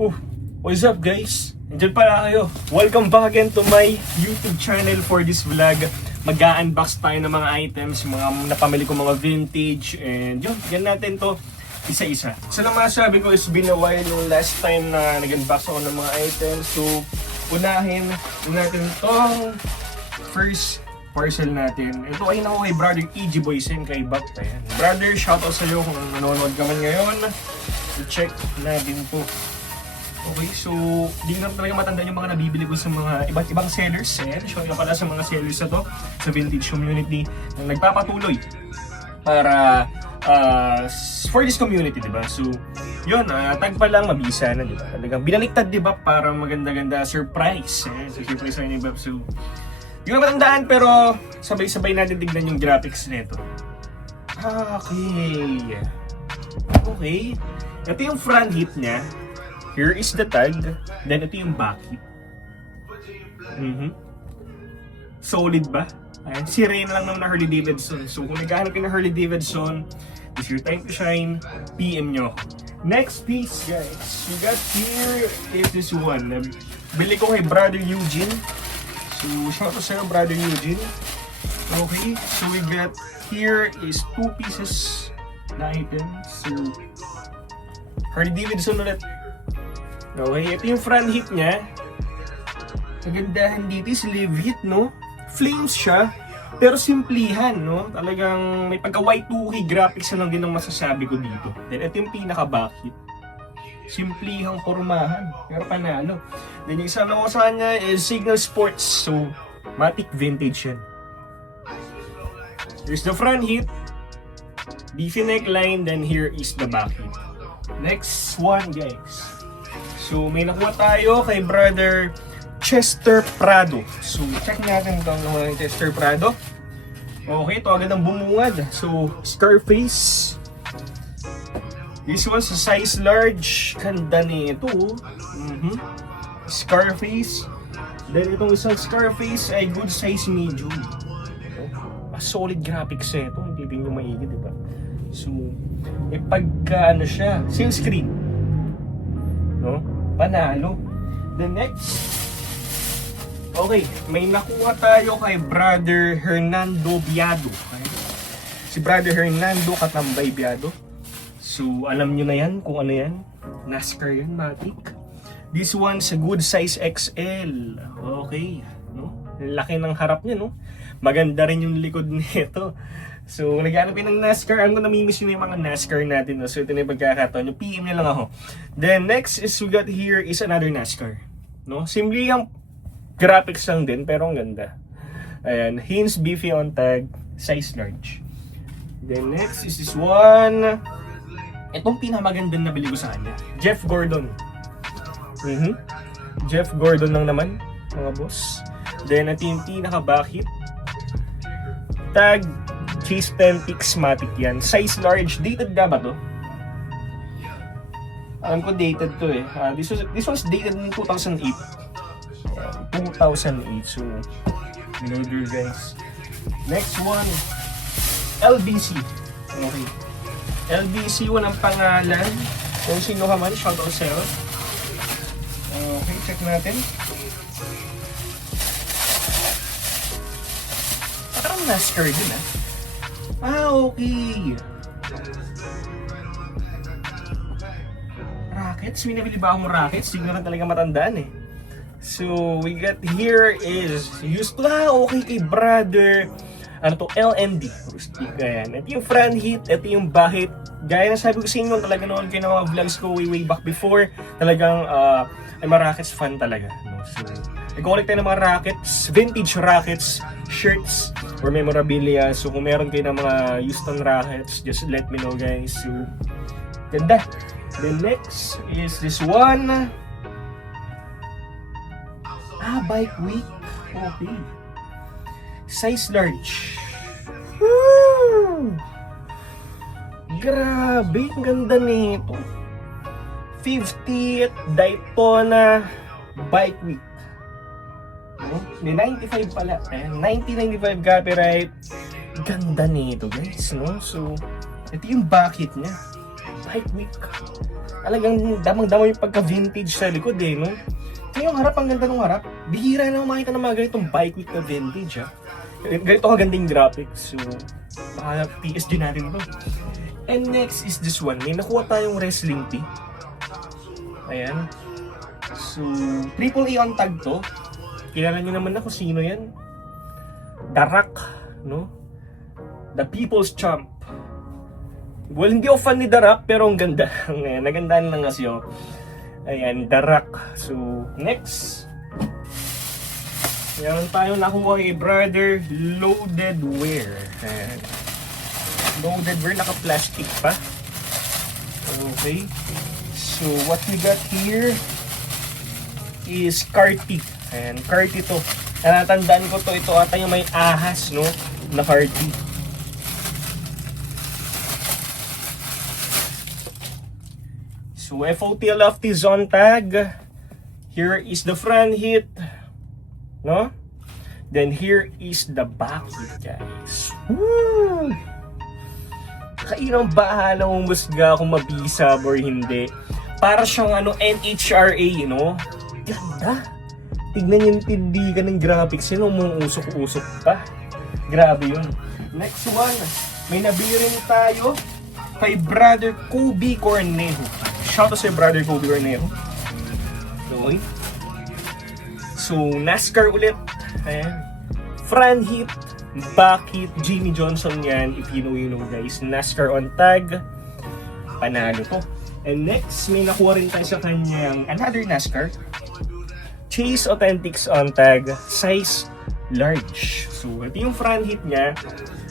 Oh, what's up guys? Nandiyan pala kayo. Welcome back again to my YouTube channel for this vlog. Mag-unbox tayo ng mga items, mga napamili ko mga vintage, and yun, yan natin to isa-isa. So na masabi ko is been a while yung last time na nag-unbox ako ng mga items. So unahin natin itong first parcel natin. Ito ay naku kay Brother E.G. Boysen kay Bat. Ayan. Brother, shoutout sa iyo kung nanonood ka man ngayon. So check natin to. Okay, so di na talaga matandaan yung mga nabibili ko sa mga iba't ibang sellers. Ayan, show nyo pala sa mga sellers na to sa vintage community na nagpapatuloy para for this community, diba? So yun, tag pa lang, mabisa na, diba? Talagang binaliktad, diba? Para maganda-ganda surprise. So surprise sa inyo, diba? So yung matandaan, pero sabay-sabay natin tignan yung graphics nito. Okay. Okay. Ito yung front hit niya. Here is the tag. Then ito yung back hit. Solid ba? Ayan. Si Reyna lang naman na Harley Davidson. So kung naghahanap kayo ng Harley Davidson, it's your time to shine. PM nyo. Next piece, guys. We got here is this one. Bili ko kay Brother Eugene. So shout out sa'yo, Brother Eugene. Okay. So we got here is 2 pieces na items. So Harley Davidson ulit. Okay, ito yung front hit niya. Kagandahan dito is live hit, no? Flames siya, pero simplihan, no? Talagang may pagka Y2K graphics na lang din ang masasabi ko dito. Then ito yung pinaka back hit. Simplihang pormahan, pero panalo. Then yung isa na ko sa kanya is Signal Sports. So, matic vintage yan. Here's the front hit. Beefy neckline, then here is the back hit. Next one, guys. So, may nakuha tayo kay Brother Chester Prado. So, check natin itong nakuha ni Chester Prado. Okay, ito agad ang bumungad. So, Scarface. This one's a size large. Ganda nito. Scarface. Then, itong isang Scarface ay good size medium. Solid graphics eh. Ito, hindi din yung maigi, diba? So, pagka ano siya, seal screen. No? Panalo. The next. Okay, may nakuha tayo kay Brother Hernando Biado. Okay? Si Brother Hernando Katambay Biado. So, alam nyo na yan kung ano yan. NASCAR yan, matic. This one's a good size XL. Okay. No? Laki ng harap niya, no? Maganda rin yung likod nito. So, nag-aanapin ng NASCAR. Alam ko namimiss nyo yung mga NASCAR natin. No? So, ito na yung pagkakataon. Yung PM nyo lang ako. Then, next is we got here is another NASCAR. No? Simple yung graphics lang din, pero ang ganda. Ayan. Hins beefy on tag. Size large. Then, next is this one. Itong pinamagandang nabili ko sa kanya. Jeff Gordon. Jeff Gordon lang naman, mga boss. Then, ito yung pinaka-back hit. Tag Chase 10 Pixmatic yan. Size large. Dated nga ba to? Alam ko dated to eh. This one's dated in 2008. 2008. So, you know there guys. Next one. LBC. Okay. LBC, walang pangalan. Kung sino ka man, shoutout sa'yo. Okay, check natin. Parang NASCAR din ah. Okay. Rockets? May nabili ba akong rockets? Hindi ko na talaga matandaan eh. So, we got here is used to okay kay Brother ano to, LMD. Rustic, ayan. Ito yung front hit, ito yung back hit. Gaya na sabi ko sa inyo, talaga noon kayo ng mga vlogs ko way back before. Talagang I'm a rockets fan talaga. No? So, nag-collect tayo ng mga rockets, vintage rockets, shirts, or memorabilia. So kung meron kayo ng mga Houston Rockets, just let me know guys. So, ganda. The next is this one. Bike week. Okay. Size large. Woo! Grabe, ang ganda nito. 50th Daytona Bike Week. May 95 pala. Ayan, 1995 copyright. Ganda nito guys, no? So, ito yung back hit niya. Bike Week. Talagang damang-dama yung pagka-vintage sa likod eh, no? Ito yung harap, ang ganda ng harap. Bihira na makita ng mga ganitong bike with the vintage, ha? Ganito kagandang graphics. So, baka PSG natin ito. And next is this one. May nakuha tayong wrestling tee. Ayan. So, AAA on tag to. Kilala nyo naman na kung sino yan. The Rock, no? The People's Champ. Well, hindi ako fan ni The Rock, pero ang ganda. Nagandaan lang kasi yung ayan, The Rock. So, next. Meron tayong nakuha kay brother, Loaded Wear. Ayan. Loaded Wear, naka-plastic pa. Okay. So, what we got here is Carti. Ayan, Carti to. Natandaan ko to, ito ata yung may ahas, no? Na Carti. So, FOT Lofty Zontag. Here is the front hit. No? Then here is the back hit, guys. Woo! Kainang bahala umusga kung mabisab or hindi. Para siyang NHRA, you know? Ganda. Tignan yung tindigan ng graphics yun, umuusok-usok pa. Grabe yun. Next one, may nabili rin tayo kay brother Kobe Cornejo. Shout out sa brother Kobe Cornejo. Okay. So, NASCAR ulit. Ayan. Front hit, back hit, Jimmy Johnson yan. If you know, guys. NASCAR on tag. Panalo to. And next, may nakuha rin tayo sa kanyang another NASCAR. Chase Authentics on tag. Size large. So, ito yung front hit niya.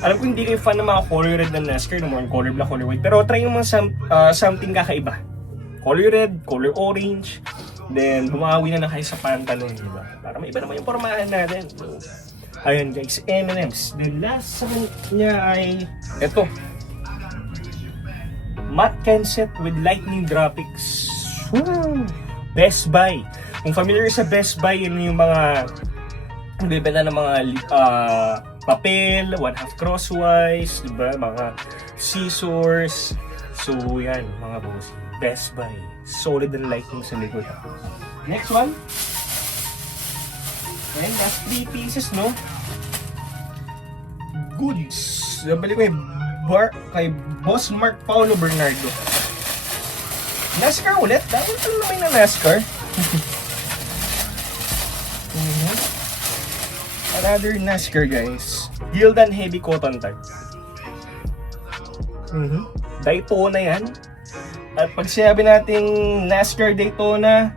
Alam ko hindi kayo fan ng mga color red na NASCAR, no more color black, color white. Pero try yung mga something kakaiba. Color red, color orange. Then, bumawi na kayo sa pantalon, di ba? Para may iba naman yung pormahan natin. So, ayun guys, M&M's. The last niya ay ito. Matte Kenset with lightning graphics. Woo! Best Buy. Kung familiar sa Best Buy, yun yung mga bibenta ng mga papel, 1/2 crosswise, di ba? Mga scissors. So, yan, mga boss. Best Buy. Solid and lightning sa likod. Next one. Ayan, last 3 pieces, no? Goods. Nabali ko kay Boss Mark Paulo Bernardo. NASCAR ulit? Dahil ito naman na NASCAR. Another NASCAR, guys. Gildan Heavy Cotton Tag. Daytona yan. At pag sinabi nating NASCAR Daytona,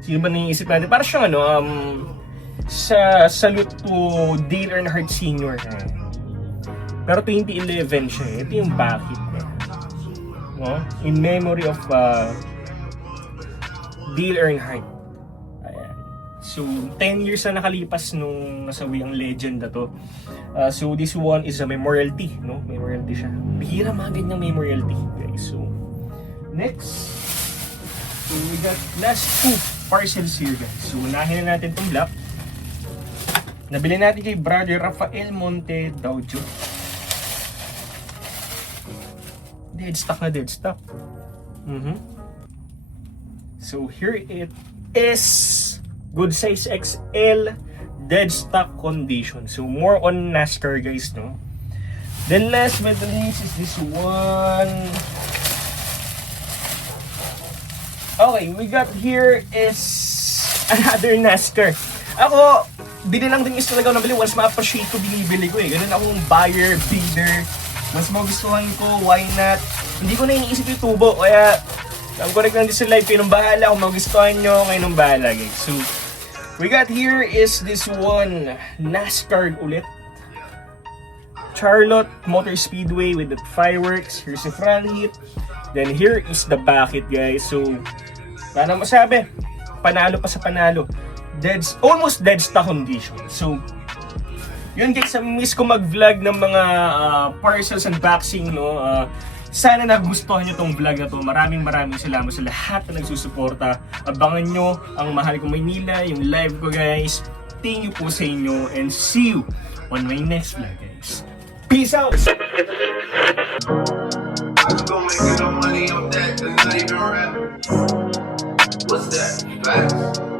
sino ba naiisip natin? Para siyang sa salute to Dale Earnhardt Sr. Pero 2011 siya. Ito yung bakit niya. No? In memory of Dale Earnhardt. Ayan. So, 10 years na nakalipas nung nasawi ang legend na to. So, this one is a memorial tee. No? Memorial tee siya. Bihira mga ganyang memorial tee, guys. So, next, so we got last 2 parcels here, guys. So, unahin na natin itong black. Nabili natin kay brother Rafael Monte Daujo. Dead stock na dead stock. So, here it is. Good size XL. Dead stock condition. So, more on NASCAR, guys, no? Then last but not least is this one. Okay, we got here is another NASCAR. Ako, binilang din is talaga nabili. Once ma-appreciate ko, binibili ko eh. Ganun akong buyer, bidder. Mas magustuhan ko, why not? Hindi ko na iniisip yung tubo. Kaya, ang correct lang din sa live. Kayo nung bahala. Kung magustuhan nyo, kayo nung bahala, guys. So, we got here is this one. NASCAR ulit. Charlotte Motor Speedway with the fireworks. Here's the front hit. Then here is the back hit, guys. So, paano masabi? Panalo pa sa panalo. Almost dead stock condition. So, yun guys, miss ko mag-vlog ng mga parcels unboxing, no? Sana nagustuhan nyo tong vlog na to. Maraming salamat sa lahat na nagsusuporta. Abangan nyo ang Mahal Ko Maynila, yung live ko, guys. Thank you po sa inyo and see you on my next vlog, guys. Peace out! not even rap. What's that? Facts.